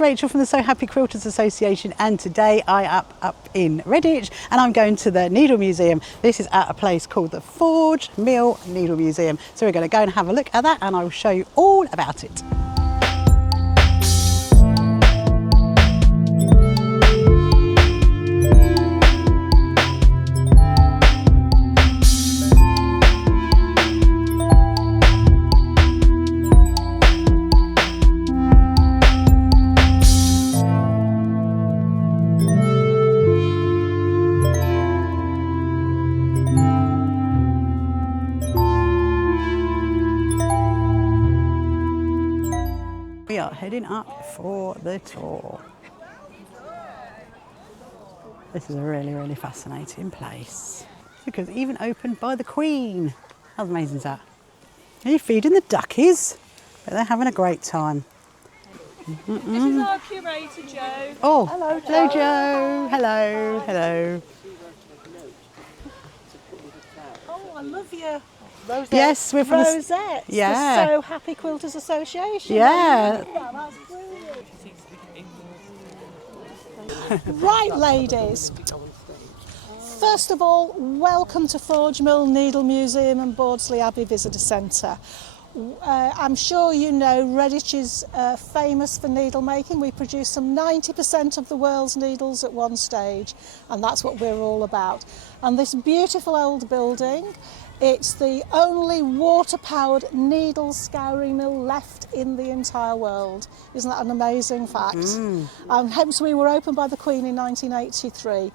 it's Rachel from the So Happy Quilters Association, and today I am up in Redditch and I'm going to the Needle Museum. This is at a place called the Forge Mill Needle Museum. So we're going to go and have a look at that and I will show you all about it. We are heading up for the tour. This is a really fascinating place because even opened by the Queen. How amazing is that? Are you feeding the duckies? But they're having a great time. This is our curator, Jo. Oh, hello Jo. Hello. Oh, I love you. Rosette. Yes, we're from Rosettes. Yeah. The So Happy Quilters Association. Yeah. That's brilliant. Right, ladies. First of all, welcome to Forge Mill Needle Museum and Bawdsley Abbey Visitor Centre. I'm sure you know Redditch is famous for needle making. We produce some 90% of the world's needles at one stage, and that's what we're all about. And this beautiful old building, it's the only water-powered needle scouring mill left in the entire world. Isn't that an amazing fact? Hence we were opened by the Queen in 1983.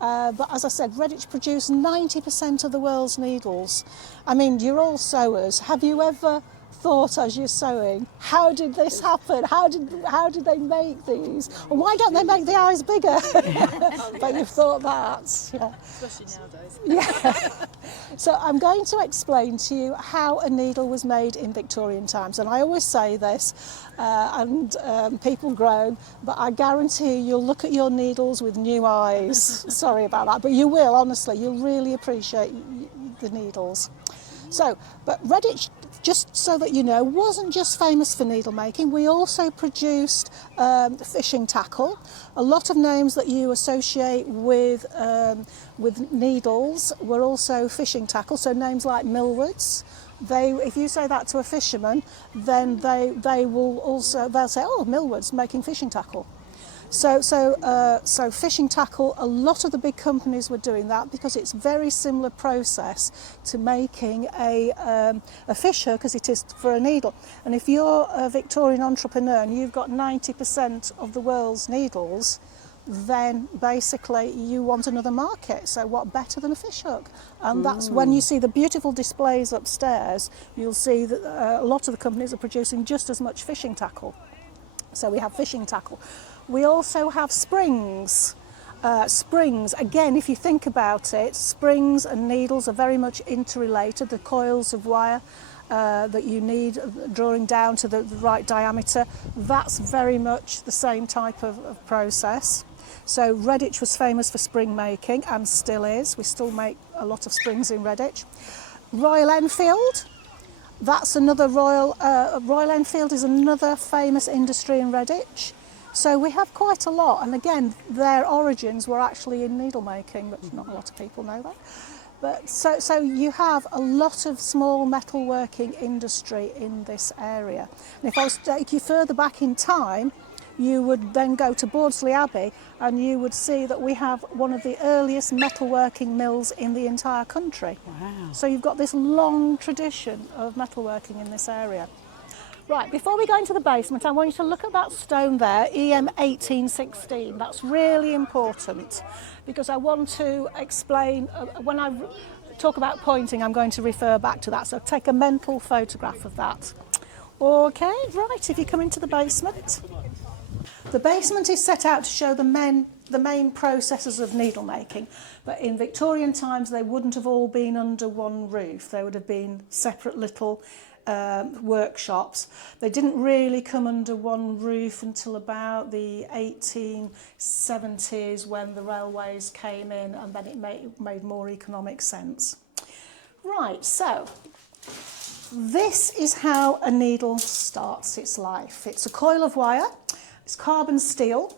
But as I said, Redditch produce 90% of the world's needles. I mean, you're all sewers. Have you ever thought as you're sewing, how did this happen? How did they make these? Or why don't they make the eyes bigger? But you've thought that. Yeah. Especially nowadays. Yeah. So I'm going to explain to you how a needle was made in Victorian times. And I always say this, and people groan, but I guarantee you'll look at your needles with new eyes. Sorry about that, but you will, honestly. You'll really appreciate the needles. So, but Redditch, just so that you know, wasn't just famous for needle making. We also produced fishing tackle. A lot of names that you associate with needles were also fishing tackle. So names like Millwards. If you say that to a fisherman, then they'll say, oh, Millwards making fishing tackle. So fishing tackle, a lot of the big companies were doing that because it's a very similar process to making a fish hook as it is for a needle. And if you're a Victorian entrepreneur and you've got 90% of the world's needles, then basically you want another market. So what better than a fish hook? And that's when you see the beautiful displays upstairs, you'll see that a lot of the companies are producing just as much fishing tackle. So we have fishing tackle. We also have springs. Springs, again, if you think about it, springs and needles are very much interrelated. The coils of wire that you need drawing down to the right diameter, that's very much the same type of process. So Redditch was famous for spring making and still is. We still make a lot of springs in Redditch. Royal Enfield. That's another Royal Enfield is another famous industry in Redditch. So we have quite a lot, and again, their origins were actually in needle making, but not a lot of people know that. But so you have a lot of small metalworking industry in this area. And if I was to take you further back in time, you would then go to Bawdsley Abbey and you would see that we have one of the earliest metalworking mills in the entire country. Wow. So you've got this long tradition of metalworking in this area. Right, before we go into the basement, I want you to look at that stone there, EM 1816. That's really important because I want to explain, when I talk about pointing, I'm going to refer back to that. So take a mental photograph of that. Okay, right, if you come into the basement. The basement is set out to show the main processes of needle making, but in Victorian times they wouldn't have all been under one roof. They would have been separate little workshops. They didn't really come under one roof until about the 1870s when the railways came in, and then it made more economic sense. Right, so this is how a needle starts its life. It's a coil of wire, It's carbon steel,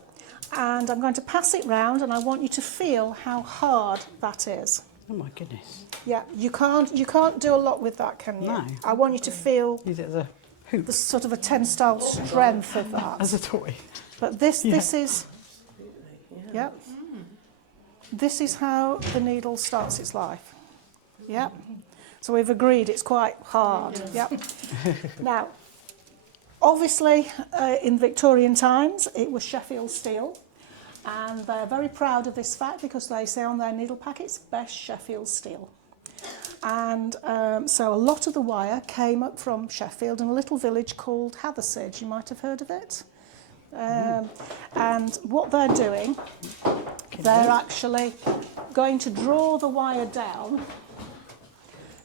and I'm going to pass it round, and I want you to feel how hard that is. Oh my goodness. Yeah, you can't do a lot with that, can you? No. I want you to feel Use it as a hoop. the sort of a tensile strength of that. As a toy. But this is, yeah. This is how the needle starts its life. Yeah. So we've agreed it's quite hard. Yeah. Now, obviously, in Victorian times, it was Sheffield steel. And they're very proud of this fact because they say on their needle packets, best Sheffield steel. And so a lot of the wire came up from Sheffield in a little village called Hathersedge. You might have heard of it. And what they're doing, they're actually going to draw the wire down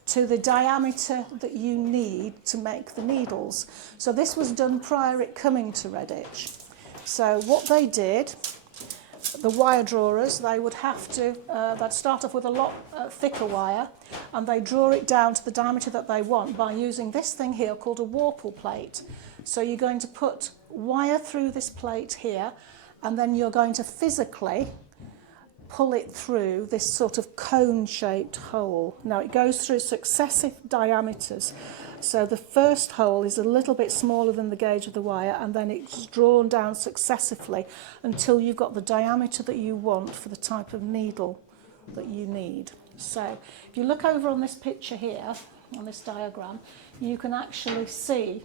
to the diameter that you need to make the needles. So this was done prior it coming to Redditch. So what they did, the wire drawers, they would have to, they'd start off with a lot thicker wire, and they draw it down to the diameter that they want by using this thing here called a Warple plate. So you're going to put wire through this plate here, and then you're going to physically pull it through this sort of cone-shaped hole. Now it goes through successive diameters. So the first hole is a little bit smaller than the gauge of the wire, and then it's drawn down successively until you've got the diameter that you want for the type of needle that you need. So if you look over on this picture here, on this diagram, you can actually see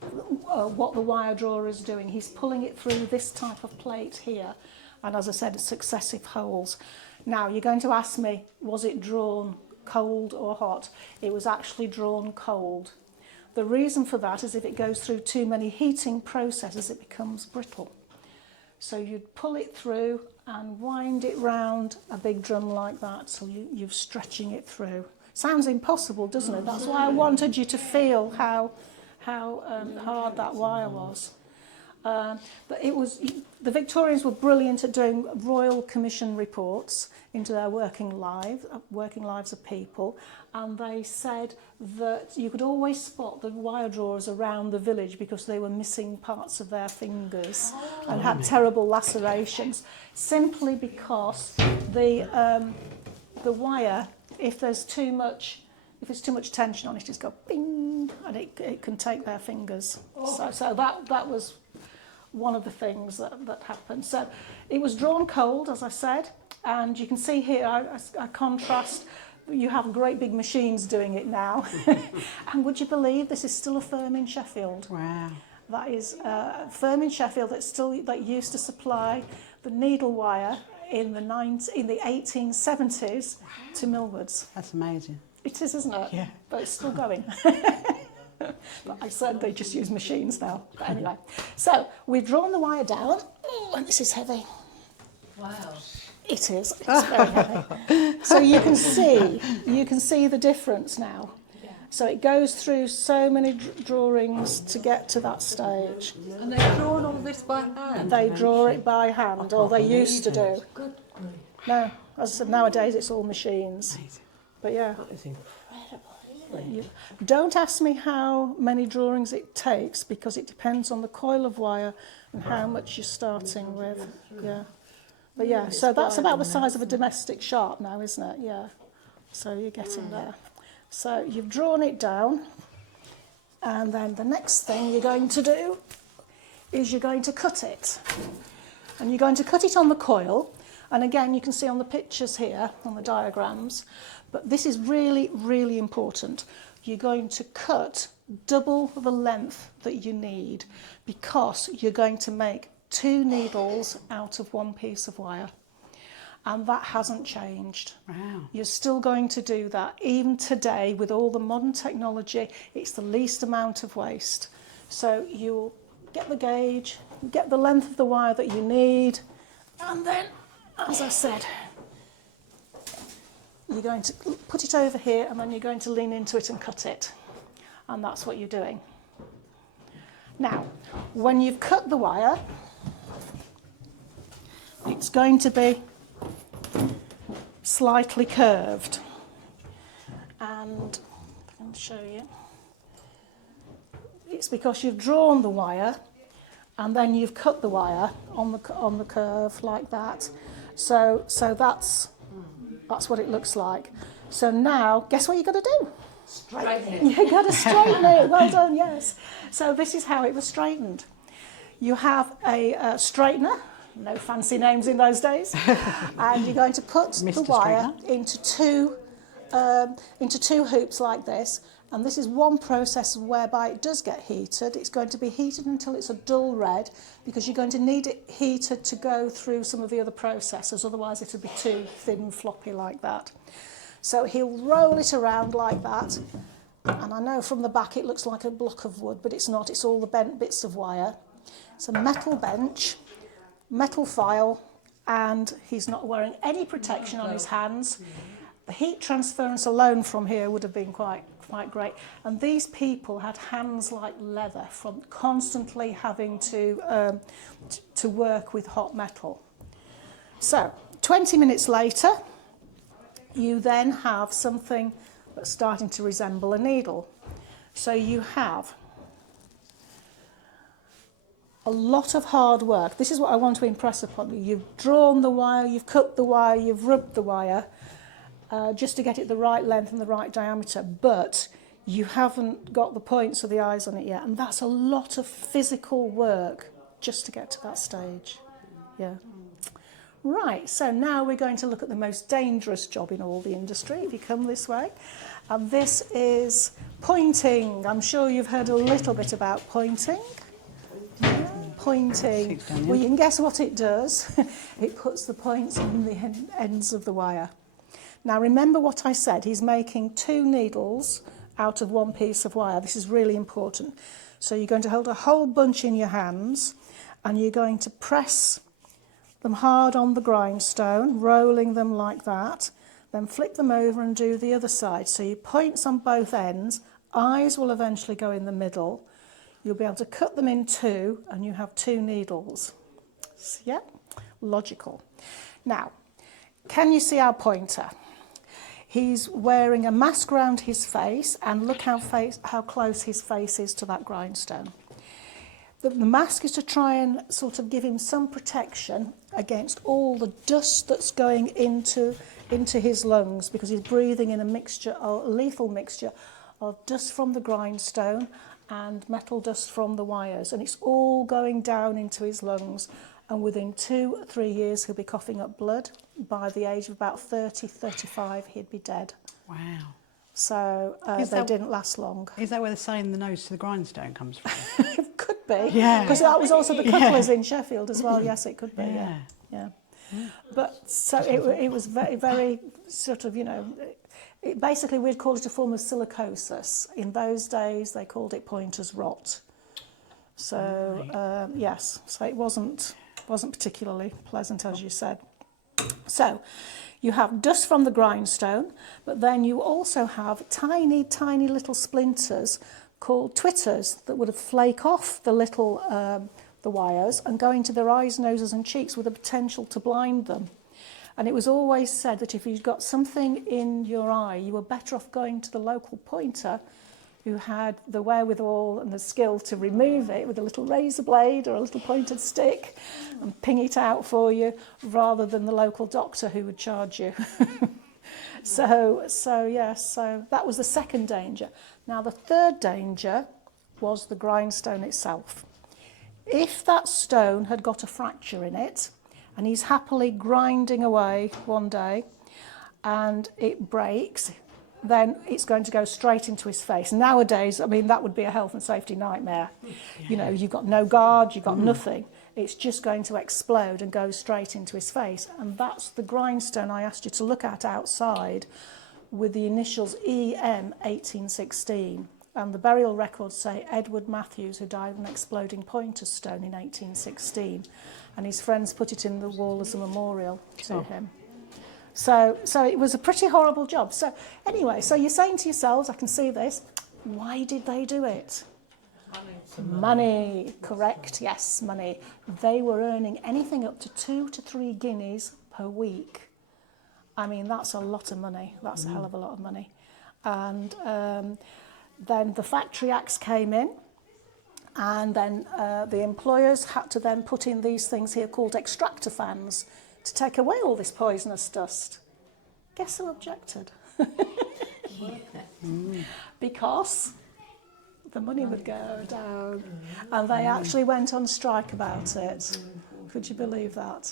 what the wire drawer is doing. He's pulling it through this type of plate here, and as I said, successive holes. Now you're going to ask me, was it drawn cold or hot? It was actually drawn cold. The reason for that is if it goes through too many heating processes, it becomes brittle. So you'd pull it through and wind it round a big drum like that, so you're stretching it through. Sounds impossible, doesn't it? That's why I wanted you to feel how hard that wire was. But it was, the Victorians were brilliant at doing Royal Commission reports into their working lives of people, and they said that you could always spot the wire drawers around the village because they were missing parts of their fingers and had terrible lacerations, simply because the wire, if there's too much tension on it, it's got bing, and it can take their fingers. So that was one of the things that happened. So it was drawn cold, as I said, and you can see here, I contrast, you have great big machines doing it now. And would you believe this is still a firm in Sheffield? Wow. That is a firm in Sheffield that used to supply the needle wire in the 1870s to Millwards. That's amazing. It is, isn't it? Yeah. But it's still going. But I said they just use machines now. But anyway, so we've drawn the wire down. Oh, and this is heavy. Wow. It is. It's very heavy. So you can see the difference now. Yeah. So it goes through so many drawings to get to that stage. And they've drawn all this by hand? They draw it by hand, or they used to do. Good grief. No, as I said, nowadays it's all machines. Amazing. But yeah. That is incredible, isn't it? Don't ask me how many drawings it takes, because it depends on the coil of wire and how much you're starting with. Yeah. But yeah, so that's about the size of a domestic sharp now, isn't it? Yeah. So you're getting there. So you've drawn it down, and then the next thing you're going to do is you're going to cut it. And you're going to cut it on the coil. And again, you can see on the pictures here, on the diagrams, but this is really, really important. You're going to cut double the length that you need, because you're going to make 2 needles out of 1 piece of wire. And that hasn't changed. Wow. You're still going to do that. Even today, with all the modern technology, it's the least amount of waste. So you'll get the gauge, get the length of the wire that you need, and then, as I said, you're going to put it over here, and then you're going to lean into it and cut it. And that's what you're doing. Now, when you've cut the wire, it's going to be slightly curved. And I can show you. It's because you've drawn the wire and then you've cut the wire on the curve like that. So that's what it looks like. So now, guess what you've got to do? Straighten it. You've got to straighten it. Well done, yes. So this is how it was straightened. You have a straightener, no fancy names in those days, and you're going to put the wire into two hoops like this. And this is one process whereby it does get heated. It's going to be heated until it's a dull red, because you're going to need it heated to go through some of the other processes, otherwise it'll be too thin, floppy like that. So he'll roll it around like that, and I know from the back it looks like a block of wood, but it's not, it's all the bent bits of wire. It's a metal bench, metal file, and he's not wearing any protection on his hands. The heat transference alone from here would have been quite great. And these people had hands like leather from constantly having to work with hot metal. So 20 minutes later, you then have something that's starting to resemble a needle. So you have a lot of hard work. This is what I want to impress upon you. You've drawn the wire, you've cut the wire, you've rubbed the wire, just to get it the right length and the right diameter, but you haven't got the points or the eyes on it yet, and that's a lot of physical work just to get to that stage. Yeah. Right, so now we're going to look at the most dangerous job in all the industry, if you come this way, and this is pointing. I'm sure you've heard a little bit about pointing. Yeah, pointing. Well, you can guess what it does. It puts the points on the ends of the wire. Now remember what I said, he's making 2 needles out of 1 piece of wire. This is really important. So you're going to hold a whole bunch in your hands, and you're going to press them hard on the grindstone, rolling them like that, then flip them over and do the other side. So your points on both ends, eyes will eventually go in the middle. You'll be able to cut them in 2, and you have 2 needles. So, yeah, logical. Now, can you see our pointer? He's wearing a mask around his face, and look how close his face is to that grindstone. The mask is to try and sort of give him some protection against all the dust that's going into his lungs, because he's breathing in a lethal mixture of dust from the grindstone and metal dust from the wires, and it's all going down into his lungs, and within 2 or 3 years he'll be coughing up blood. By the age of about 30, 35, he'd be dead. Wow. So they didn't last long. Is that where the saying "the nose to the grindstone" comes from? It could be. Yeah. Because that was also the cuttlers in Sheffield as well. Yes, it could be. Yeah. But so it was very, very sort of, basically we'd call it a form of silicosis. In those days they called it pointer's rot. So yes, so it wasn't particularly pleasant, as you said. So you have dust from the grindstone, but then you also have tiny, tiny little splinters called twitters that would flake off the little the wires and go into their eyes, noses and cheeks with the potential to blind them. And it was always said that if you'd got something in your eye, you were better off going to the local pointer who had the wherewithal and the skill to remove it with a little razor blade or a little pointed stick and ping it out for you, rather than the local doctor who would charge you. So that was the second danger. Now the third danger was the grindstone itself. If that stone had got a fracture in it, and he's happily grinding away one day, and it breaks, then it's going to go straight into his face. Nowadays, I mean, that would be a health and safety nightmare. Yeah. You've got no guard, you've got nothing. It's just going to explode and go straight into his face. And that's the grindstone I asked you to look at outside, with the initials EM 1816. And the burial records say Edward Matthews, who died of an exploding pointer stone in 1816. And his friends put it in the wall as a memorial to him. So it was a pretty horrible job. So anyway, so you're saying to yourselves, I can see this, why did they do it? Money, correct, yes, money. They were earning anything up to 2 to 3 guineas per week. I mean, that's a lot of money. That's a hell of a lot of money. And then the Factory Acts came in, And then the employers had to then put in these things here called extractor fans to take away all this poisonous dust. Guess who objected? Because the money would go down. And they actually went on strike about it. Could you believe that?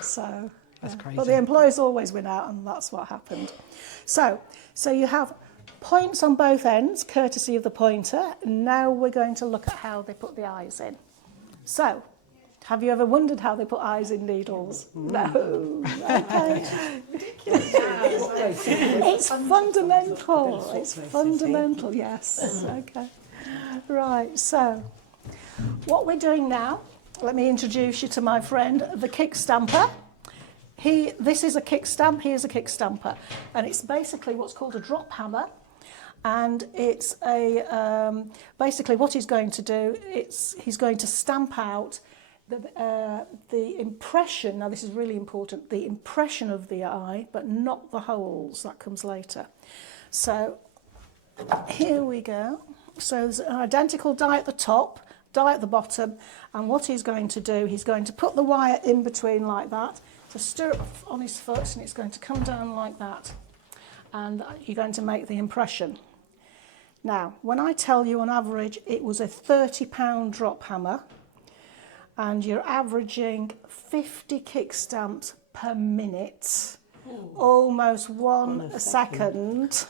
So that's crazy. But the employers always win out, and that's what happened. So you have points on both ends, courtesy of the pointer. Now we're going to look at how they put the eyes in. So, have you ever wondered how they put eyes in needles? No. Okay. It's fundamental. It's fundamental, yes. Okay. Right, so what we're doing now, let me introduce you to my friend, the kick stamper. This is a kick stamp, he is a kick stamper. And it's basically what's called a drop hammer. And it's basically what he's going to do, he's going to stamp out the impression, now this is really important, the impression of the eye, but not the holes, that comes later. So here we go. So there's an identical die at the top, die at the bottom, and what he's going to do, he's going to put the wire in between like that, to stir it on his foot, and it's going to come down like that. And you're going to make the impression. Now, when I tell you on average it was a £30 drop hammer, and you're averaging 50 kick stamps per minute, almost one a second,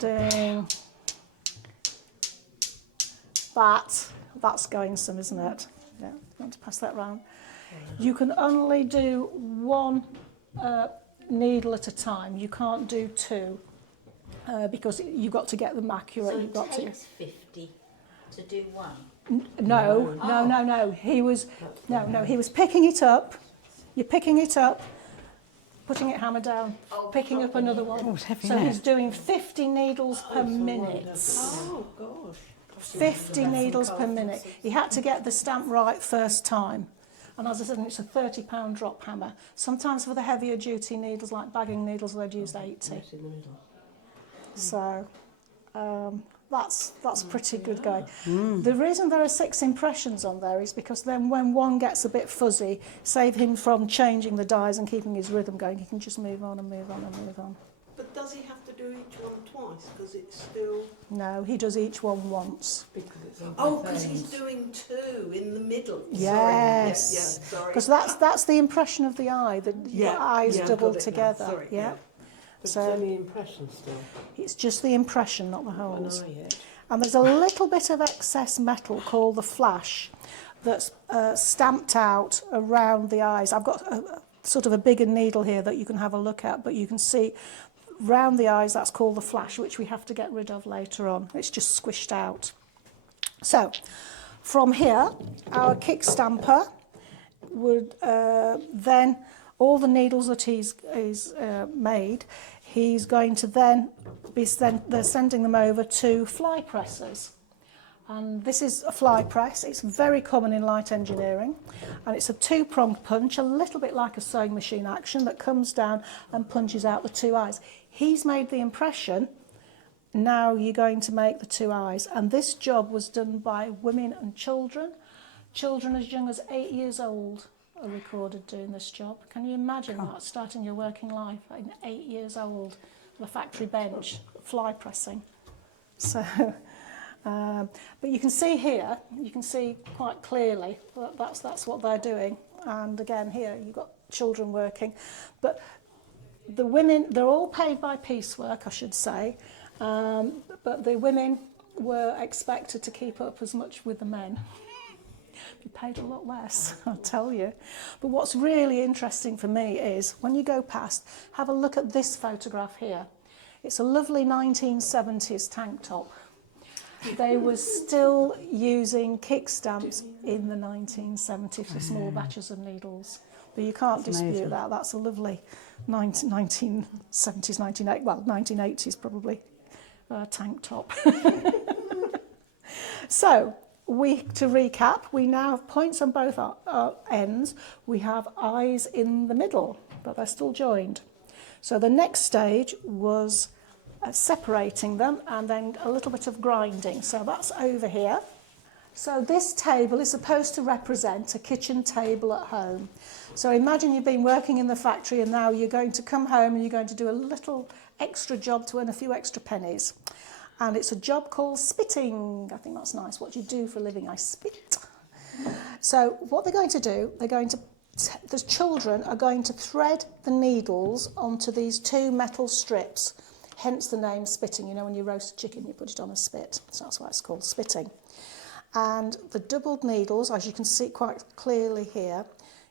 doing that's going some, isn't it? Yeah, I'm going to pass that round. You can only do one needle at a time. You can't do two because you've got to get them accurate. So you've got it takes 50 to do one. No. He was picking it up. You're picking it up, putting it hammer down, picking up another one. Oh, it's heavy, so isn't he's it? doing 50 needles per minute. Oh, gosh. 50 needles per minute. He had to get the stamp right first time. And as I said, it's a £30 drop hammer. Sometimes for the heavier duty needles, like bagging needles, they'd use 80. So that's pretty good going. The reason there are 6 impressions on there is because then when one gets a bit fuzzy, save him from changing the dies and keeping his rhythm going, he can just move on and move on and move on. But does he have to do each one twice? Because it's still... No, he does each one once. Because he's doing 2 in the middle. Yes. Sorry. Because that's the impression of the eye, the eyes doubled got it now. together. Sorry, yeah. But So it's only impression still. it's just the impression, not the holes. An eye yet. And there's a little bit of excess metal called the flash that's stamped out around the eyes. I've got sort of a bigger needle here that you can have a look at, but you can see round the eyes, that's called the flash, which we have to get rid of later on. It's just squished out. So from here, our kick stamper would then, all the needles that he's made, he's going to then they're sending them over to fly presses. And this is a fly press. It's very common in light engineering, and it's a 2-pronged punch, a little bit like a sewing machine action, that comes down and punches out the 2 eyes. He's made the impression. Now you're going to make the 2 eyes, and this job was done by women and children. Children as young as 8 years old are recorded doing this job. Can you imagine that, starting your working life at 8 years old on a factory bench, fly pressing? So, but you can see here, you can see quite clearly that that's what they're doing. And again, here you've got children working, but the women, they're all paid by piecework, I should say, but the women were expected to keep up as much with the men. Be paid a lot less, I'll tell you. But what's really interesting for me is when you go past, have a look at this photograph here. It's a lovely 1970s tank top. They were still using kick stamps in the 1970s for small batches of needles. But you can't dispute that. That's a lovely 1970s, 1980s, well, 1980s probably, tank top. So, to recap, we now have points on both ends. We have eyes in the middle, but they're still joined. So the next stage was separating them and then a little bit of grinding. So that's over here. So this table is supposed to represent a kitchen table at home. So imagine you've been working in the factory and now you're going to come home and you're going to do a little extra job to earn a few extra pennies. And it's a job called spitting. I think that's nice. What do you do for a living? I spit. So what they're going to do, the children are going to thread the needles onto these 2 metal strips, hence the name spitting. You know, when you roast a chicken, you put it on a spit. So that's why it's called spitting. And the doubled needles, as you can see quite clearly here,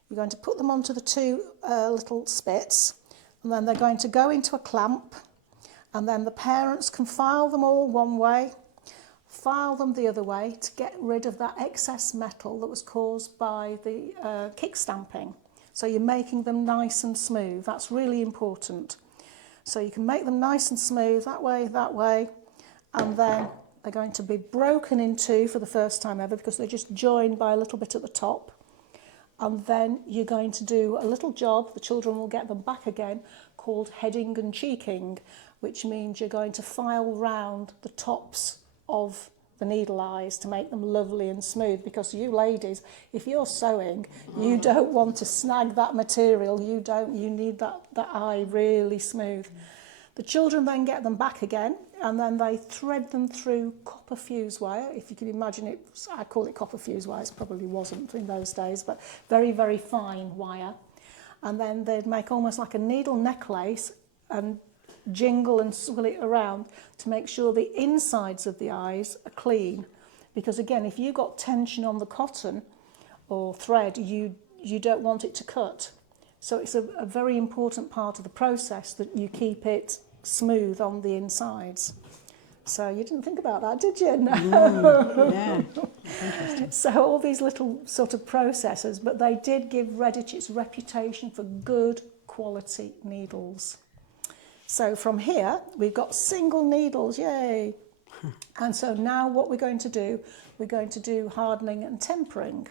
you're going to put them onto the 2 little spits, and then they're going to go into a clamp, and then the parents can file them all one way, file them the other way to get rid of that excess metal that was caused by the kick stamping. So you're making them nice and smooth. That's really important. So you can make them nice and smooth that way, and then they're going to be broken in 2 for the first time ever because they're just joined by a little bit at the top. And then you're going to do a little job, the children will get them back again, called heading and cheeking, which means you're going to file round the tops of the needle eyes to make them lovely and smooth, because you ladies, if you're sewing, you don't want to snag that material, you need that eye really smooth. The children then get them back again, and then they thread them through copper fuse wire. If you can imagine it, I call it copper fuse wire, it probably wasn't in those days, but very, very fine wire. And then they'd make almost like a needle necklace and jingle and swirl it around to make sure the insides of the eyes are clean. Because again, if you got tension on the cotton or thread, you don't want it to cut. So it's a very important part of the process that you keep it smooth on the insides. So you didn't think about that, did you? No. Yeah, interesting. So all these little sort of processes, but they did give Redditch its reputation for good quality needles. So from here, we've got single needles, yay. And so now what we're going to do hardening and tempering.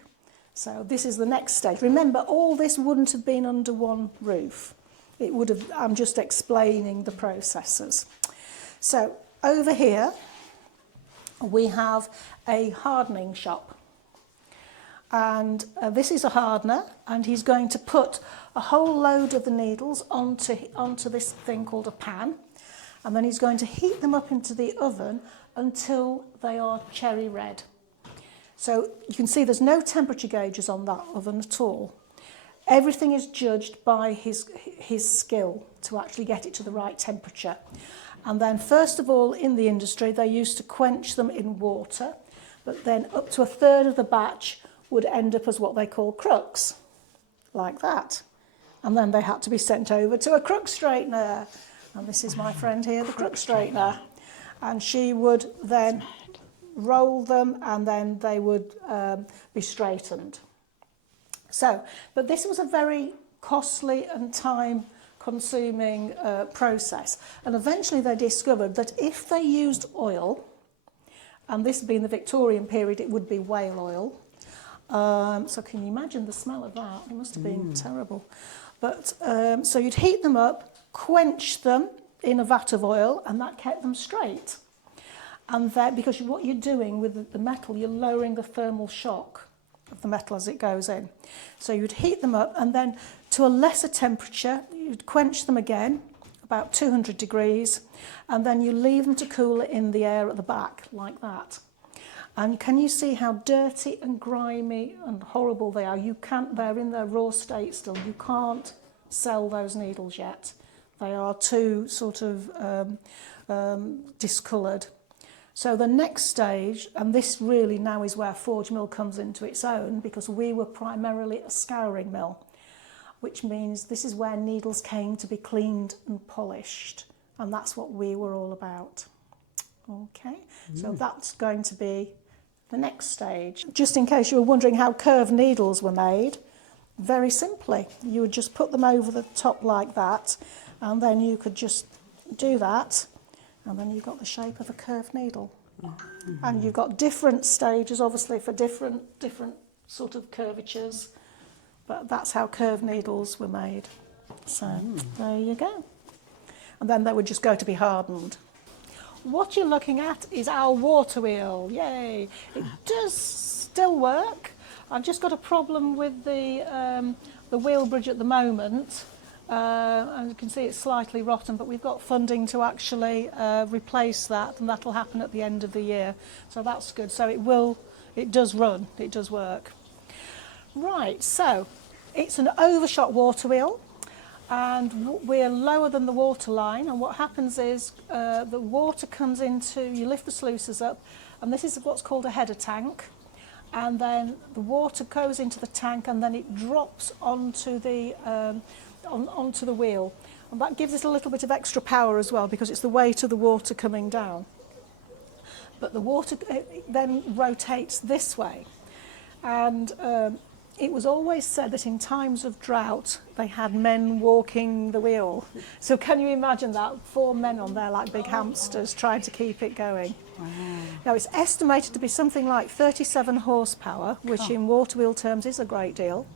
So this is the next stage. Remember, all this wouldn't have been under one roof. It would have, I'm just explaining the processes. So over here, we have a hardening shop. And this is a hardener, and he's going to put a whole load of the needles onto this thing called a pan, and then he's going to heat them up into the oven until they are cherry red. So you can see there's no temperature gauges on that oven at all. Everything is judged by his skill to actually get it to the right temperature. And then first of all, in the industry, they used to quench them in water, but then up to 1/3 of the batch would end up as what they call crooks, like that. And then they had to be sent over to a crook straightener. And this is my friend here, the crook straightener. And she would then roll them, and then they would be straightened. So, but this was a very costly and time-consuming process. And eventually they discovered that if they used oil, and this being the Victorian period, it would be whale oil. So can you imagine the smell of that? It must have been terrible. But so you'd heat them up, quench them in a vat of oil, and that kept them straight. And then, because what you're doing with the metal, you're lowering the thermal shock of the metal as it goes in. So you'd heat them up, and then to a lesser temperature, you'd quench them again, about 200 degrees, and then you leave them to cool in the air at the back, like that. And can you see how dirty and grimy and horrible they are? They're in their raw state still. You can't sell those needles yet. They are too sort of discoloured. So the next stage, and this really now is where Forge Mill comes into its own, because we were primarily a scouring mill, which means this is where needles came to be cleaned and polished, and that's what we were all about. Okay, so that's going to be the next stage. Just in case you were wondering how curved needles were made, very simply, you would just put them over the top like that, and then you could just do that, and then you've got the shape of a curved needle. And you've got different stages, obviously, for different sort of curvatures, but that's how curved needles were made. So there you go. And then they would just go to be hardened. what you're looking at is our water wheel. Yay! It does still work. I've just got a problem with the wheel bridge at the moment. And you can see it's slightly rotten, but we've got funding to actually replace that, and that'll happen at the end of the year. So that's good. So it does run, it does work. Right, so it's an overshot water wheel, and we're lower than the water line, and what happens is the water comes into, you lift the sluices up, and this is what's called a header tank, and then the water goes into the tank and then it drops onto the wheel, and that gives it a little bit of extra power as well because it's the weight of the water coming down. But the water then rotates this way, and it was always said that in times of drought they had men walking the wheel. So can you imagine that? 4 men on there like big hamsters trying to keep it going. Wow. Now it's estimated to be something like 37 horsepower, which in water wheel terms is a great deal.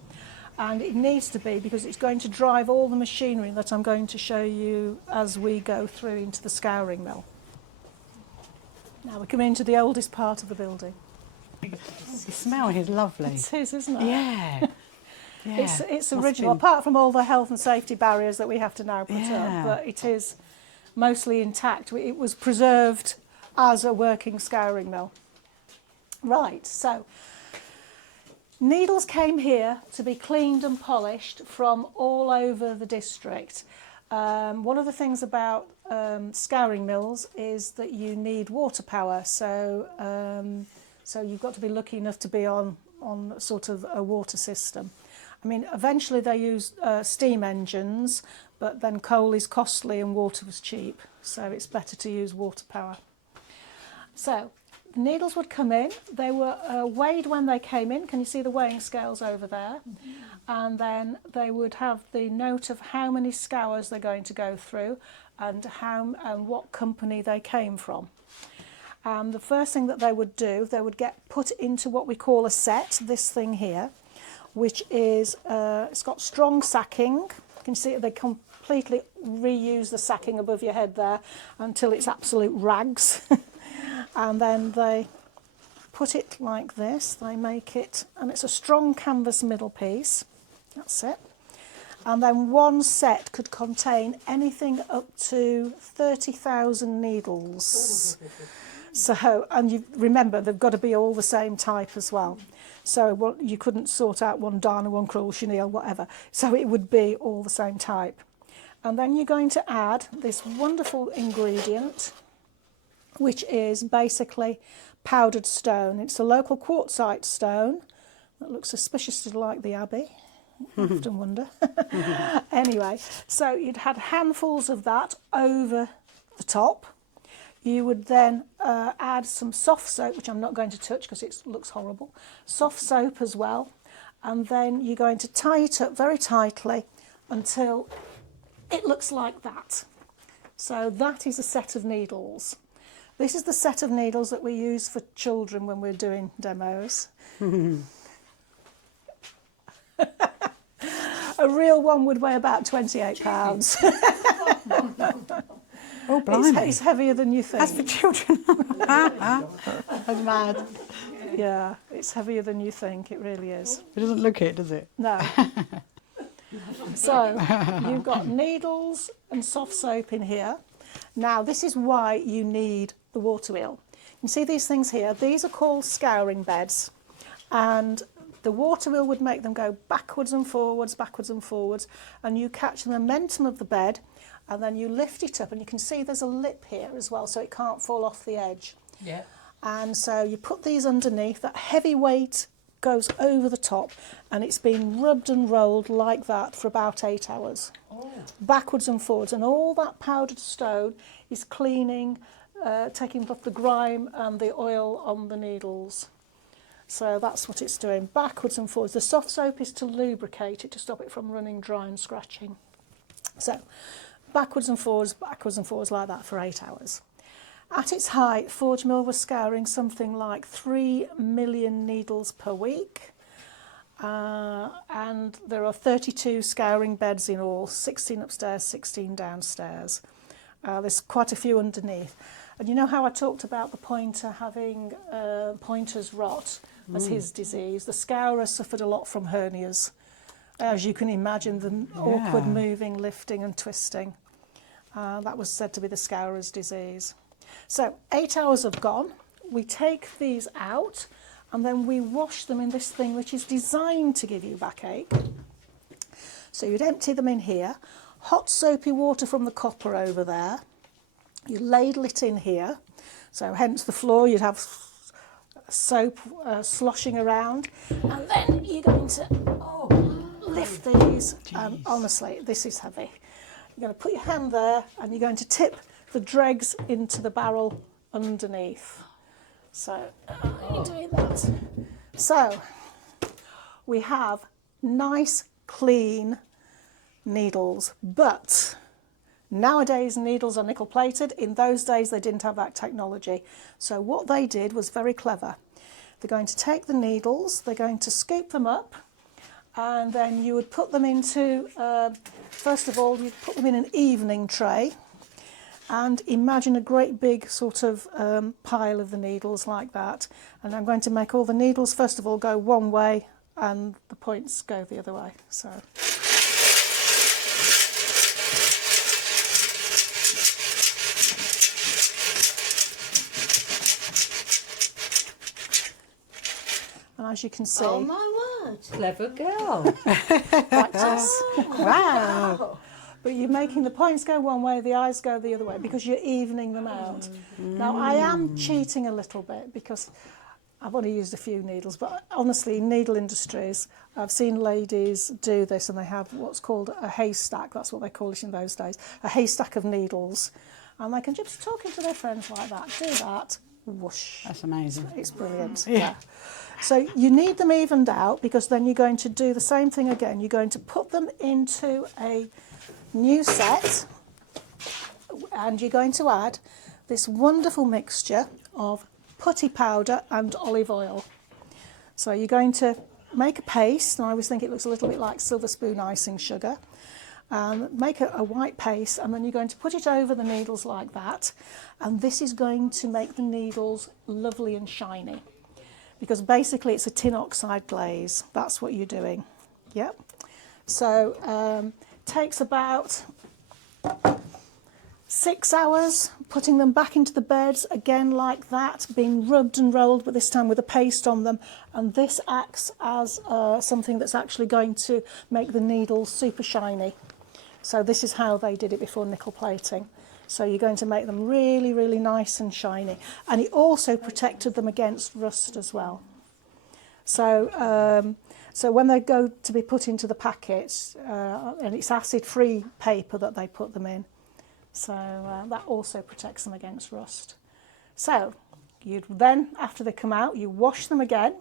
And it needs to be because it's going to drive all the machinery that I'm going to show you as we go through into the scouring mill. Now we're coming into the oldest part of the building. The smell is lovely. It is, isn't it? Yeah. Yeah. It's original, apart from all the health and safety barriers that we have to now put Yeah. up, but it is mostly intact. It was preserved as a working scouring mill. Right, so needles came here to be cleaned and polished from all over the district. One of the things about scouring mills is that you need water power, so you've got to be lucky enough to be on sort of a water system. I mean, eventually they use steam engines, but then coal is costly and water was cheap, so it's better to use water power. So the needles would come in, they were weighed when they came in. Can you see the weighing scales over there? Mm-hmm. And then they would have the note of how many scours they're going to go through and what company they came from. The first thing that they would do, they would get put into what we call a set, this thing here, which is, it's got strong sacking. You can see they completely reuse the sacking above your head there until it's absolute rags. And then they put it like this, they make it, and it's a strong canvas middle piece, that's it. And then one set could contain anything up to 30,000 needles. So, and you remember, they've got to be all the same type as well. So you couldn't sort out one darner, one crewel, chenille, whatever. So it would be all the same type. And then you're going to add this wonderful ingredient, which is basically powdered stone. It's a local quartzite stone that looks suspiciously like the Abbey. I often wonder. Anyway, so you'd had handfuls of that over the top. You would then add some soft soap, which I'm not going to touch because it looks horrible. Soft soap as well. And then you're going to tie it up very tightly until it looks like that. So that is a set of needles. This is the set of needles that we use for children when we're doing demos. A real one would weigh about 28 pounds. Oh, blimey. It's heavier than you think. That's for children. That's mad. Yeah, it's heavier than you think, it really is. It doesn't look it, does it? No. So, you've got needles and soft soap in here. Now, this is why you need the water wheel. You can see these things here. These are called scouring beds. And the water wheel would make them go backwards and forwards, and you catch the momentum of the bed, and then you lift it up, and you can see there's a lip here as well, so it can't fall off the edge. Yeah. And so you put these underneath, that heavy weight goes over the top, and it's been rubbed and rolled like that for about 8 hours. Oh. Backwards and forwards, and all that powdered stone is cleaning, taking off the grime and the oil on the needles. So that's what it's doing, backwards and forwards. The soft soap is to lubricate it, to stop it from running dry and scratching. So backwards and forwards like that for 8 hours. At its height, Forge Mill was scouring something like 3 million needles per week. And there are 32 scouring beds in all, 16 upstairs, 16 downstairs. There's quite a few underneath. And you know how I talked about the pointer having pointer's rot as his disease? The scourer suffered a lot from hernias. As you can imagine, the awkward moving, lifting and twisting. That was said to be the scourer's disease. So 8 hours have gone. We take these out and then we wash them in this thing which is designed to give you backache. So you'd empty them in here. Hot soapy water from the copper over there. You ladle it in here. So hence the floor, you'd have soap sloshing around. And then you're going to lift these. And honestly, this is heavy. You're going to put your hand there and you're going to tip the dregs into the barrel underneath. So you're doing that. So we have nice, clean needles, but nowadays needles are nickel plated. In those days they didn't have that technology. So what they did was very clever. They're going to take the needles, they're going to scoop them up, and then you would put them into, first of all, you'd put them in an evening tray, and imagine a great big sort of pile of the needles like that. And I'm going to make all the needles, first of all, go one way, and the points go the other way. So. And as you can see, Oh my word. Clever girl. practice. Wow. But you're making the points go one way, the eyes go the other way, because you're evening them out. Now, I am cheating a little bit because I've only used a few needles, but honestly, needle industries, I've seen ladies do this and they have what's called a haystack, that's what they call it in those days, a haystack of needles. And they can just talking to their friends like that, do that, whoosh. That's amazing. It's brilliant. Yeah. So you need them evened out because then you're going to do the same thing again. You're going to put them into a new set and you're going to add this wonderful mixture of putty powder and olive oil. So you're going to make a paste, and I always think it looks a little bit like silver spoon icing sugar. Make a white paste, and then you're going to put it over the needles like that, and this is going to make the needles lovely and shiny because basically it's a tin oxide glaze. That's what you're doing. Yep. So takes about 6 hours, putting them back into the beds again like that, being rubbed and rolled, but this time with a paste on them, and this acts as something that's actually going to make the needles super shiny. So this is how they did it before nickel plating. So you're going to make them really, really nice and shiny. And it also protected them against rust as well. So, so when they go to be put into the packets, and it's acid-free paper that they put them in, so that also protects them against rust. So you'd then, after they come out, you wash them again.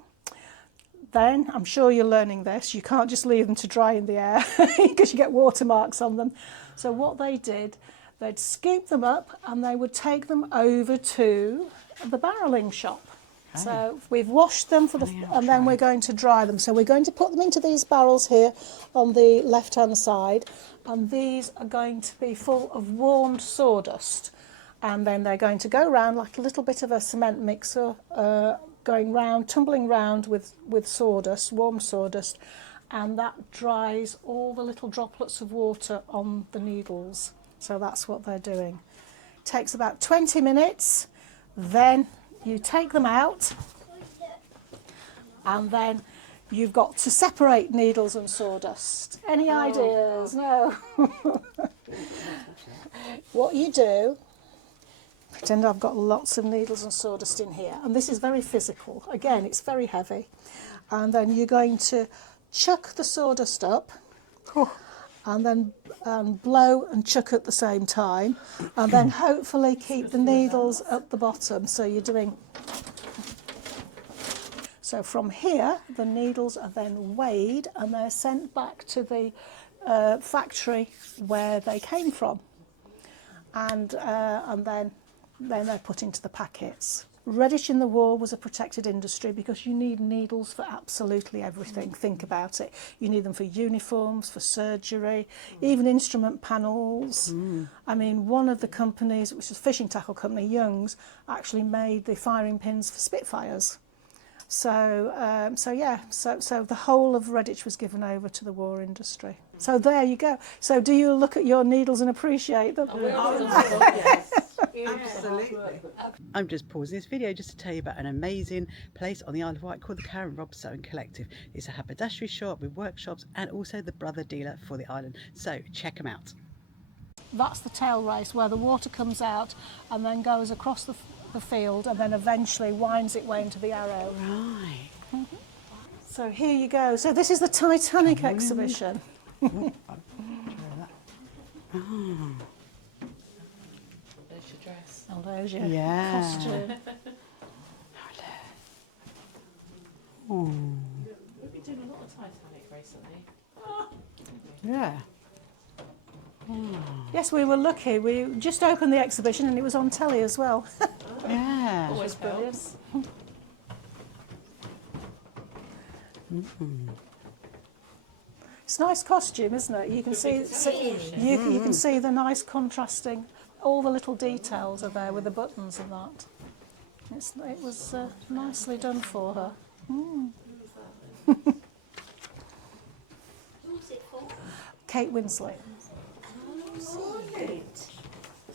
Then, I'm sure you're learning this, you can't just leave them to dry in the air because you get watermarks on them. So what they did, they'd scoop them up and they would take them over to the barrelling shop. Okay. So we've washed them for and then we're going to dry them. So we're going to put them into these barrels here on the left-hand side, and these are going to be full of warmed sawdust. And then they're going to go round like a little bit of a cement mixer, going round, tumbling round with sawdust, warm sawdust, and that dries all the little droplets of water on the needles. So that's what they're doing. It takes about 20 minutes, then you take them out, and then you've got to separate needles and sawdust. Any ideas? No. What you do, pretend I've got lots of needles and sawdust in here, and this is very physical. Again, it's very heavy. And then you're going to chuck the sawdust up, and then blow and chuck at the same time, and then hopefully keep the needles at the bottom. So you're doing... So from here, the needles are then weighed and they're sent back to the factory where they came from. And then they're put into the packets. Redditch in the war was a protected industry because you need needles for absolutely everything. Think about it. You need them for uniforms, for surgery, even instrument panels. I mean, one of the companies, which was a fishing tackle company, Young's, actually made the firing pins for Spitfires. So the whole of Redditch was given over to the war industry. So there you go. So do you look at your needles and appreciate them? Absolutely. I'm just pausing this video just to tell you about an amazing place on the Isle of Wight called the Karen Robb Sewing Collective. It's a haberdashery shop with workshops and also the brother dealer for the island. So check them out. That's the tail race where the water comes out and then goes across the field and then eventually winds its way into the arrow. Right. So here you go. So this is the Titanic exhibition. There's your dress. Oh, there's your Yeah. costume. We've been doing a lot of Titanic recently. Yeah. Yes, we were lucky. We just opened the exhibition and it was on telly as well. Yeah. Always brilliant. It's a nice costume, isn't it? You can see you can see the nice contrasting. All the little details are there with the buttons and that. It was nicely done for her. Who's it for? Kate Winslet.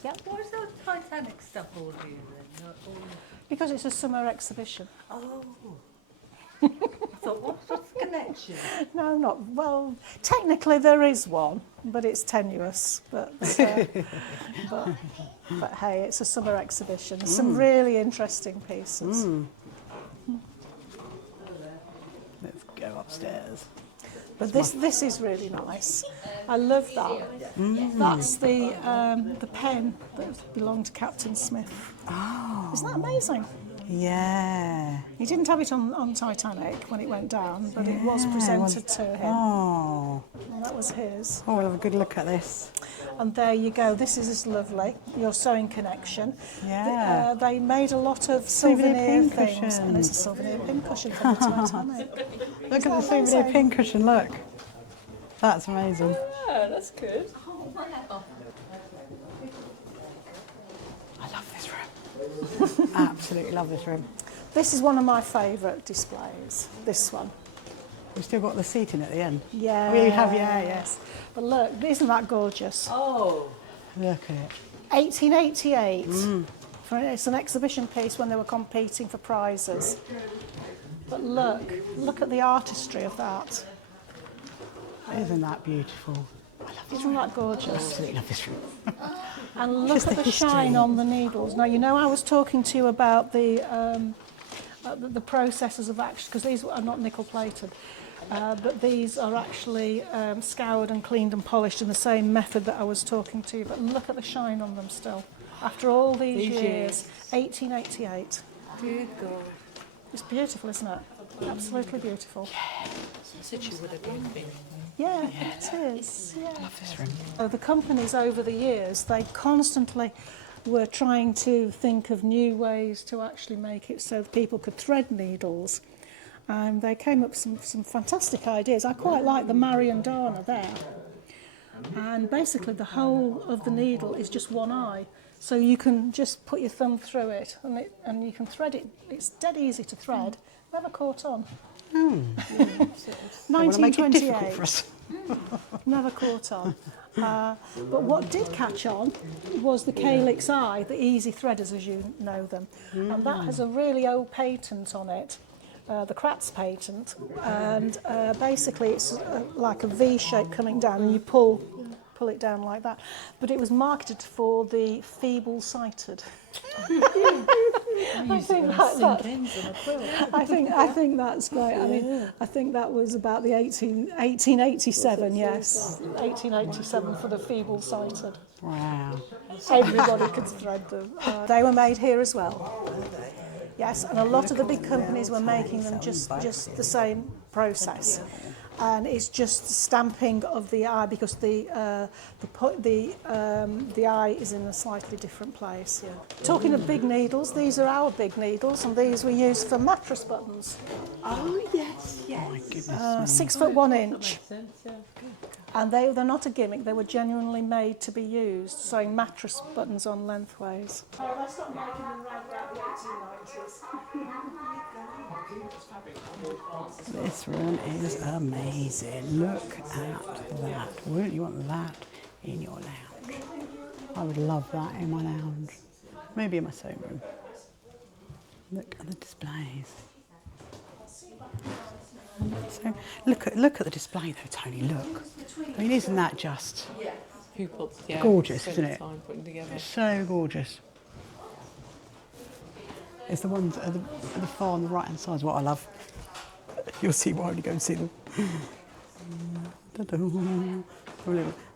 Yep. What is the Titanic stuff all do then? Because it's a summer exhibition. Oh. I thought, what's the connection? No, not well. Technically, there is one, but it's tenuous. But hey, it's a summer exhibition. There's some really interesting pieces. Let's go upstairs. But this is really nice. I love that. That's the pen that belonged to Captain Smith. Oh. Isn't that amazing? Yeah. He didn't have it on Titanic when it went down, but it was presented to him. Oh. And that was his. Oh, we'll have a good look at this. And there you go. This is lovely. Your sewing connection. Yeah. They made a lot of souvenir things, and it's a souvenir pincushion from the Titanic. Look at the souvenir pincushion, look. That's amazing. Yeah, that's good. I love this room. Absolutely love this room. This is one of my favourite displays. This one. We've still got the seating at the end. Yeah. We have, yeah, yes. But look, isn't that gorgeous? Oh. Look at it. 1888. It's an exhibition piece when they were competing for prizes. But look at the artistry of that. Isn't that beautiful? Isn't that gorgeous? Absolutely love this room. And look Just at the the shine history. on the needles. Now, you know I was talking to you about the processes of action, because these are not nickel plated, but these are actually scoured and cleaned and polished in the same method that I was talking to you. But look at the shine on them still. After all these years, 1888. Good God. It's beautiful, isn't it? Absolutely beautiful. Such would have been big. Yeah, it is. Yeah. Love this room. So the companies over the years, they constantly were trying to think of new ways to actually make it so that people could thread needles. And they came up with some fantastic ideas. I quite like the Marion Dana there. And basically the whole of the needle is just one eye. So you can just put your thumb through it and you can thread it. It's dead easy to thread. Never caught on. They want to make it difficult for 1928. us. Never caught on. But what did catch on was the calyx eye, the easy threaders as you know them. And that has a really old patent on it, the Kratz patent. And basically it's like a V shape coming down and you pull it down like that. But it was marketed for the feeble-sighted. I think that's great. I mean, I think that was about the 1887, yes. 1887 for the feeble-sighted. Wow. Everybody could thread them. They were made here as well. Yes, and a lot of the big companies were making them just the same process. and it's just stamping of the eye because the eye is in a slightly different place. Yeah. Talking of big needles, these are our big needles, and these we use for mattress buttons. Oh, yes, yes. My goodness. 6 foot 1 inch. Makes sense, yeah. And they're not a gimmick, they were genuinely made to be used, sewing mattress buttons on lengthways. Oh, they stopped making them around about the 1890s. This room is amazing. Look at that. Wouldn't you want that in your lounge? I would love that in my lounge. Maybe in my sewing room. Look at the displays. So look at the display though, Tony. Look. I mean, isn't that just People, gorgeous, spend isn't it? time putting together. So gorgeous. It's the ones at the far on the right hand side is what I love. You'll see why when you go and see them.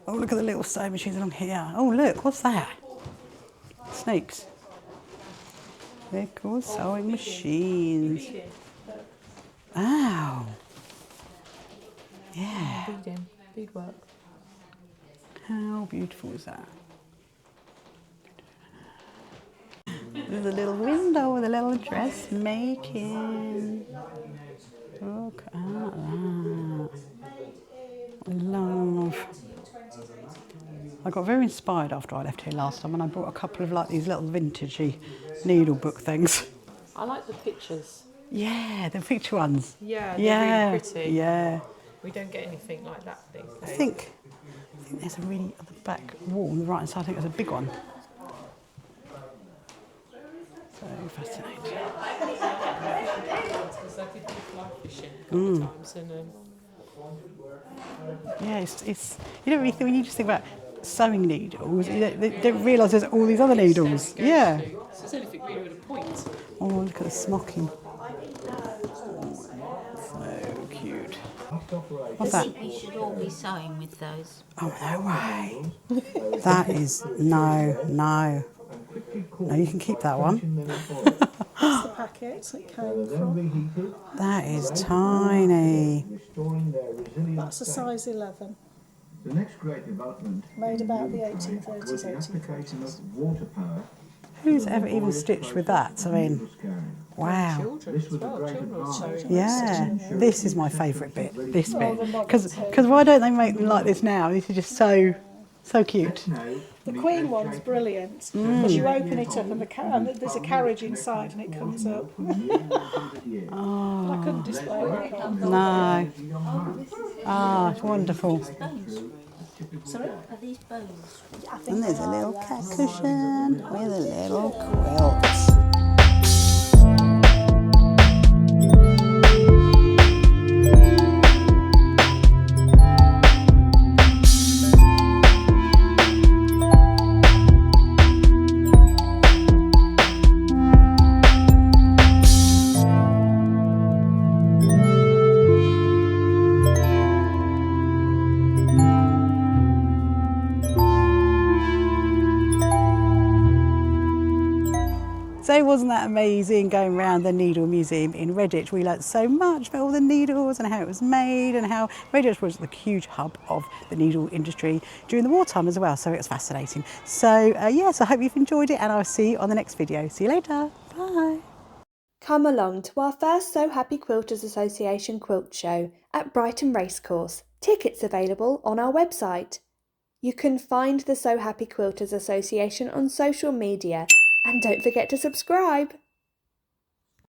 Oh, look at the little sewing machines along here. Oh, look, what's that? Snakes. They're called sewing machines. Wow. Yeah. Beading, beadwork. How beautiful is that? There's a little window with a little dressmaking. Look at that. Love. I got very inspired after I left here last time, and I brought a couple of like these little vintagey needle book things. I like the pictures. Yeah, the picture ones. Yeah, they're really pretty. Yeah. We don't get anything like that these days. I think there's a really, on the back wall on the right hand side, I think there's a big one. So fascinating. Because I did do fly fishing a couple of times, and Yeah, it's you don't really think, when you just think about sewing needles, you don't realise there's all these other needles. Yeah. So it's anything really with a point. Oh, look at the smocking. So cute. What's I that? think we should all be sewing with those. Oh, no way. That is, no. No, you can keep that one. That's the packet it came from. That is tiny. That's a size 11, The next great development made about the was 1830s, the application 1840s. of water power. Who's ever even stitched with that? I mean, wow. Children as well. Children are sewing. Yeah, this is my favourite bit, this bit. Because why don't they make them like this now? This is just so cute. The Queen one's brilliant because you open it up and, and there's a carriage inside and it comes up. Oh, I couldn't display it. no. Ah, it's wonderful. Sorry? Are these bows? And there's a little cat cushion with a little quilt. So wasn't that amazing going around the Needle Museum in Redditch? We learnt so much about all the needles and how it was made and how Redditch was the huge hub of the needle industry during the wartime as well. So it was fascinating. So yes, I hope you've enjoyed it and I'll see you on the next video. See you later. Bye. Come along to our first So Happy Quilters Association quilt show at Brighton Racecourse. Tickets available on our website. You can find the So Happy Quilters Association on social media. And don't forget to subscribe!